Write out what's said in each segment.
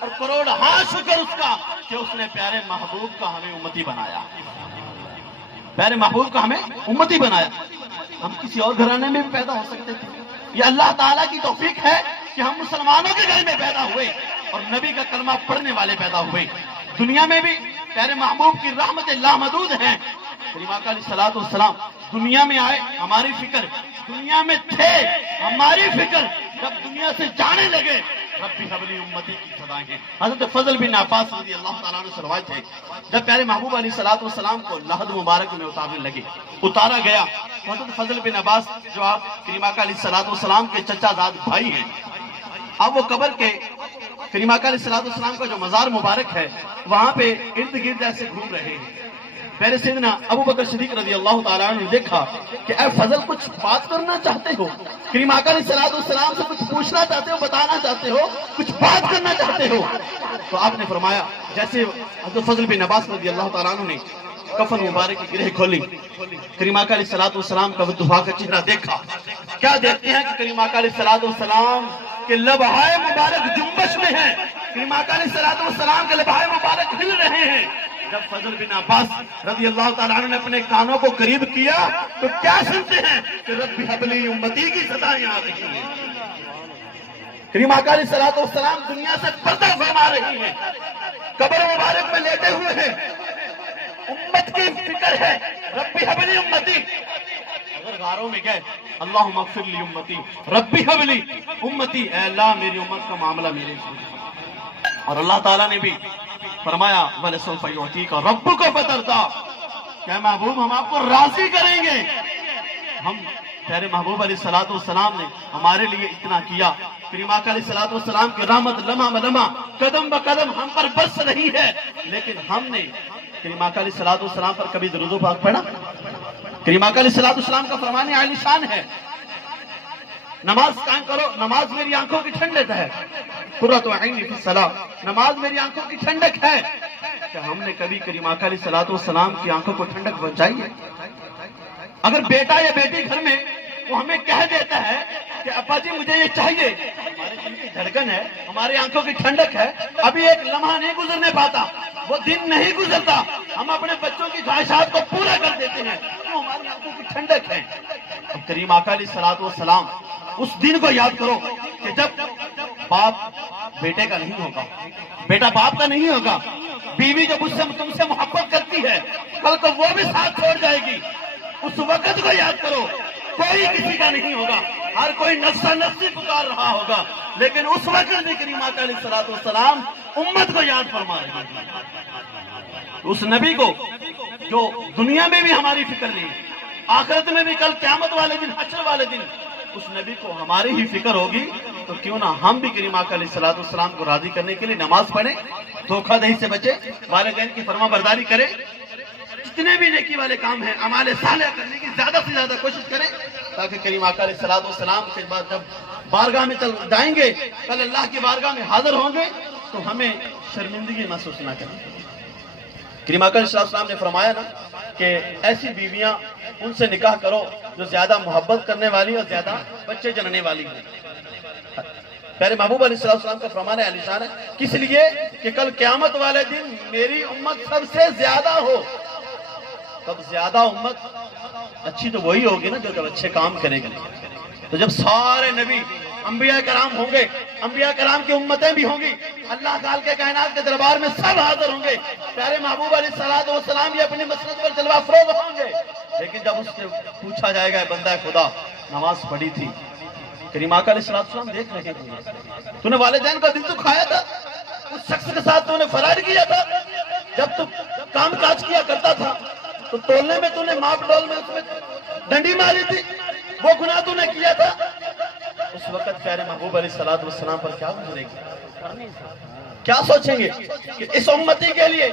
اور کروڑ ہاں شکر اس کا کہ اس نے پیارے محبوب کا ہمیں امتی بنایا، پیارے محبوب کا ہمیں امتی بنایا۔ ہم کسی اور گھرانے میں بھی پیدا ہو سکتے تھے، یہ اللہ تعالیٰ کی توفیق ہے کہ ہم مسلمانوں کے گھر میں پیدا ہوئے اور نبی کا کلمہ پڑھنے والے پیدا ہوئے۔ دنیا میں بھی پیارے محبوب کی رحمت لامحدود ہیں۔ کریم آقا علیہ الصلوۃ والسلام دنیا میں آئے، ہماری فکر دنیا میں تھے، ہماری فکر جب دنیا سے جانے لگے ربی حبلی امتی کی صدائیں ہیں۔ حضرت فضل بن عباس رضی اللہ تعالیٰ عنہ سے روایت ہے، جب پیارے محبوب علیہ الصلوۃ والسلام کو لحد مبارک میں اتارنے لگے، اتارا گیا، حضرت فضل بن عباس جو آپ کریم آقا علیہ الصلوۃ والسلام کے چچا زاد بھائی ہیں، اب وہ قبر کے کریم آقا علیہ الصلوۃ والسلام کا جو مزار مبارک ہے وہاں پہ ارد گرد ایسے گھوم رہے ہیں۔ پہلے سیدنا ابو بکر صدیق رضی اللہ تعالیٰ عنہ نے دیکھا کہ اے فضل کچھ بات کرنا چاہتے ہو، کریم آقا علیہ الصلوۃ والسلام سے کچھ پوچھنا چاہتے ہو، بتانا چاہتے ہو، کچھ بات کرنا چاہتے ہو؟ تو آپ نے فرمایا، جیسے حضرت فضل بن عباس رضی اللہ تعالیٰ عنہ نے کفن مبارک کی گرہ کھولی، کریم آقا علیہ الصلوۃ والسلام کا ودھا کا چہرہ دیکھا، کیا دیکھتے ہیں کہ کریم آقا علیہ الصلوۃ والسلام کے لبہائے مبارک جنبش میں ہیں، کریم آقا علیہ الصلوۃ والسلام کے لبہائے مبارک ہل رہے ہیں۔ جب فضل بن عباس رضی اللہ تعالیٰ عنہ نے اپنے کانوں کو قریب کیا تو کیا سنتے ہیں کہ ربی حبلی امتی کی صدائیں آ رہی ہیں۔ کریم آقا علیہ الصلوۃ والسلام دنیا سے پردہ فرما رہی ہیں، قبر مبارک میں لیٹے ہوئے ہیں، امت کی فکر ہے، ربی حبلی امتی۔ اگر غاروں میں گئے اللہم اغفر لی امتی، ربی حبلی امتی، اے اللہ میری امت کا معاملہ میرے سے۔ اور اللہ تعالیٰ نے بھی فرمایا وَلَسَوْفَ يُعْطِيكَ رَبُّكَ فَتَرْضَىٰ، کہ محبوب ہم آپ کو راضی کریں گے۔ ہم پیارے محبوب علیہ الصلوۃ والسلام نے ہمارے لیے اتنا کیا، کریم آقا علیہ الصلوۃ والسلام کی رحمت لمحہ بلمحہ قدم بقدم ہم پر برس رہی ہے، لیکن ہم نے کریم آقا علیہ الصلوۃ والسلام پر کبھی درود و پاک پڑھا؟ کریم آقا علیہ الصلوۃ والسلام کا فرمان عالی شان ہے، نماز قائم کرو، نماز میری آنکھوں کی ٹھنڈک ہے، قرۃ عینی فی الصلاۃ، نماز میری آنکھوں کی ٹھنڈک ہے۔ کیا ہم نے کبھی کریم آقا علیہ الصلوۃ والسلام کی آنکھوں کو ٹھنڈک پہنچائی ہے؟ اگر بیٹا یا بیٹی گھر میں وہ ہمیں کہہ دیتا ہے کہ ابا جی مجھے یہ چاہیے، ہمارے دل کی دھڑکن ہے، ہماری آنکھوں کی ٹھنڈک ہے، ابھی ایک لمحہ نہیں گزرنے پاتا، وہ دن نہیں گزرتا، ہم اپنے بچوں کی خواہشات کو پورا کر دیتے ہیں، وہ ہماری آنکھوں کی ٹھنڈک ہے۔ اب کریم آقا علیہ الصلوۃ والسلام اس دن کو یاد کرو کہ جب باپ بیٹے کا نہیں ہوگا، بیٹا باپ کا نہیں ہوگا، بیوی جب اس سے تم سے محبت کرتی ہے کل کو وہ بھی ساتھ چھوڑ جائے گی، اس وقت کو یاد کرو، کوئی کسی کا نہیں ہوگا، ہر کوئی نفسا نفسی پکار رہا ہوگا، لیکن اس وقت بھی کریم آقا علیہ الصلوۃ والسلام امت کو یاد فرما رہے ہیں، اس نبی کو جو دنیا میں بھی ہماری فکر نہیں، آخرت میں بھی، کل قیامت والے دن، حشر والے دن اس نبی کو ہماری ہی فکر ہوگی، تو کیوں نہ ہم بھی کریم آقا علیہ الصلوۃ والسلام کو راضی کرنے کے لیے نماز پڑھیں، دھوکہ دہی سے بچے، والدین کی فرما برداری کریں، جتنے بھی نیکی والے کام ہیں اعمال صالحہ کرنے کی زیادہ سے زیادہ کوشش کریں، تاکہ کریم آقا علیہ الصلوۃ والسلام کے بعد جب بارگاہ میں چل جائیں گے، کل اللہ کی بارگاہ میں حاضر ہوں گے تو ہمیں شرمندگی محسوس نہ کریں۔ کریم آقا علیہ الصلوۃ والسلام نے فرمایا نا کہ ایسی بیویاں ان سے نکاح کرو جو زیادہ محبت کرنے والی اور زیادہ بچے جننے والی ہیں۔ پیارے محبوب علیہ الصلوۃ والسلام کا فرمان عالی شان ہے، کس لیے کہ کل قیامت والے دن میری امت سب سے زیادہ ہو۔ تب زیادہ امت اچھی تو وہی ہوگی نا جو جب اچھے کام کرے گی، تو جب سارے نبی انبیاء کرام ہوں گے، انبیاء کرام کی امتیں بھی ہوں گی، اللہ تعالی کے کائنات کے دربار میں سب حاضر ہوں گے، پیارے محبوب علیہ الصلوۃ والسلام بھی اپنی مسند پر جلوہ افروز ہوں گے، لیکن جب اس سے پوچھا جائے گا بندہ خدا نماز پڑھی تھی، کریم آقا علیہ الصلوۃ والسلام دیکھ رہے ہیں، تو نے والدین کا دل تو کھایا تھا، اس شخص کے ساتھ تو نے فرار کیا تھا، جب تو کام کاج کیا کرتا تھا تو تولنے میں تو نے ماپ ڈول میں اس میں ڈنڈی ماری تھی، وہ گناہ تو نے کیا تھا، اس وقت پیارے محبوب علیہ الصلوۃ والسلام پر کیا گزرے گی، کیا سوچیں گے کہ اس امتی کے لیے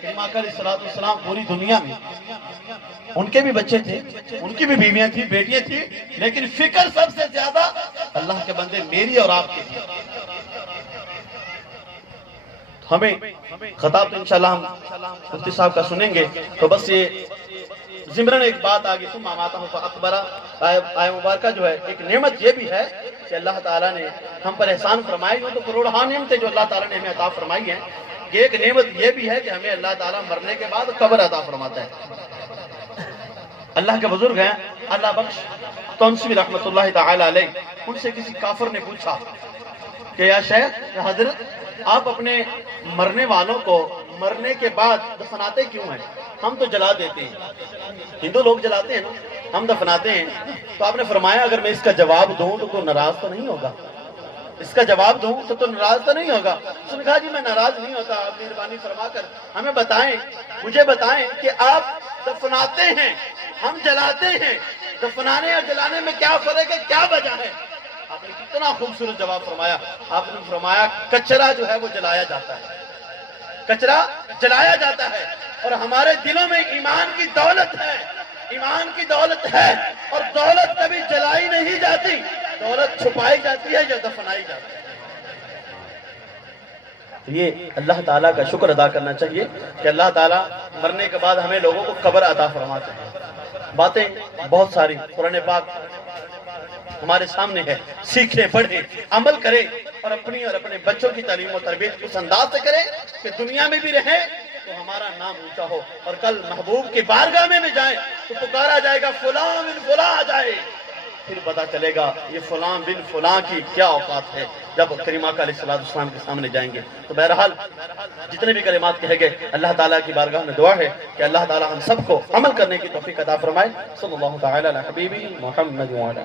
کریم آقا علیہ الصلوۃ والسلام پوری دنیا میں، ان کے بھی بچے تھے، ان کی بھی بیویاں تھیں، بیٹیاں تھیں، لیکن فکر سب سے زیادہ اللہ کے بندے میری اور آپ کی تھی۔ ہمیں خطاب تو انشاءاللہ ہم مفتی صاحب کا سنیں گے، تو بس یہ ضمن ایک بات آگے ثم اماتہ فاقبرہ، آیہ مبارکہ جو ہے ایک نعمت یہ بھی ہے کہ اللہ تعالیٰ نے ہم پر احسان فرمائی ہو تو کروڑہا نعمتیں جو اللہ تعالیٰ نے ہمیں عطا فرمائی ہیں، کہ ایک نعمت یہ بھی ہے کہ ہمیں اللہ تعالیٰ مرنے کے بعد قبر عطا فرماتا ہے۔ اللہ کے بزرگ ہیں اللہ بخش تونسوی رحمۃ اللہ تعالیٰ علیہ، ان سے کسی کافر نے پوچھا کہ یا شیخ، یا حضرت، آپ اپنے مرنے والوں کو مرنے کے بعد دفناتے کیوں ہیں؟ ہم تو جلا دیتے ہیں، ہندو لوگ جلاتے ہیں نا، ہم دفناتے ہیں۔ تو آپ نے فرمایا اگر میں اس کا جواب دوں تو کوئی ناراض تو نہیں ہوگا؟ اس کا جواب دوں تو ناراض تو نہیں ہوگا؟ اس نے کہا جی میں ناراض نہیں ہوتا، آپ مہربانی فرما کر ہمیں بتائیں، مجھے بتائیں کہ آپ دفناتے ہیں، ہم جلاتے ہیں، دفنانے اور جلانے میں کیا فرق ہے، کیا وجہ ہے؟ آپ نے کتنا خوبصورت جواب فرمایا۔ آپ نے فرمایا کچرا جو ہے وہ جلایا جاتا ہے، کچرا جلایا جاتا ہے، اور ہمارے دلوں میں ایمان کی دولت ہے، ایمان کی دولت ہے، اور دولت کبھی جلائی نہیں جاتی، دولت چھپائی جاتی ہے یا دفنائی جاتی ہے۔ تو یہ اللہ تعالیٰ کا شکر ادا کرنا چاہیے کہ اللہ تعالیٰ مرنے کے بعد ہمیں لوگوں کو قبر عطا فرماتے ہیں۔ باتیں بہت ساری قرآن پاک ہمارے سامنے ہے، سیکھیں، پڑھیں، عمل کریں، اور اپنی اور اپنے بچوں کی تعلیم و تربیت اس انداز سے کریں کہ دنیا میں بھی رہیں تو ہمارا نام اونچا ہو، اور کل محبوب کی بارگاہ میں بھی جائیں تو پکارا جائے گا فلاں بن فلاں آ جائے، پھر پتا چلے گا یہ فلاں بن فلاں کی کیا اوقات ہے جب کریم آقا علیہ السلام کے سامنے جائیں گے۔ تو بہرحال جتنے بھی کلمات کہے گئے، اللہ تعالیٰ کی بارگاہ میں دعا ہے کہ اللہ تعالیٰ ہم سب کو عمل کرنے کی توفیق عطا فرمائے۔ صلی اللہ تعالیٰ علی حبیبی محمد وعلی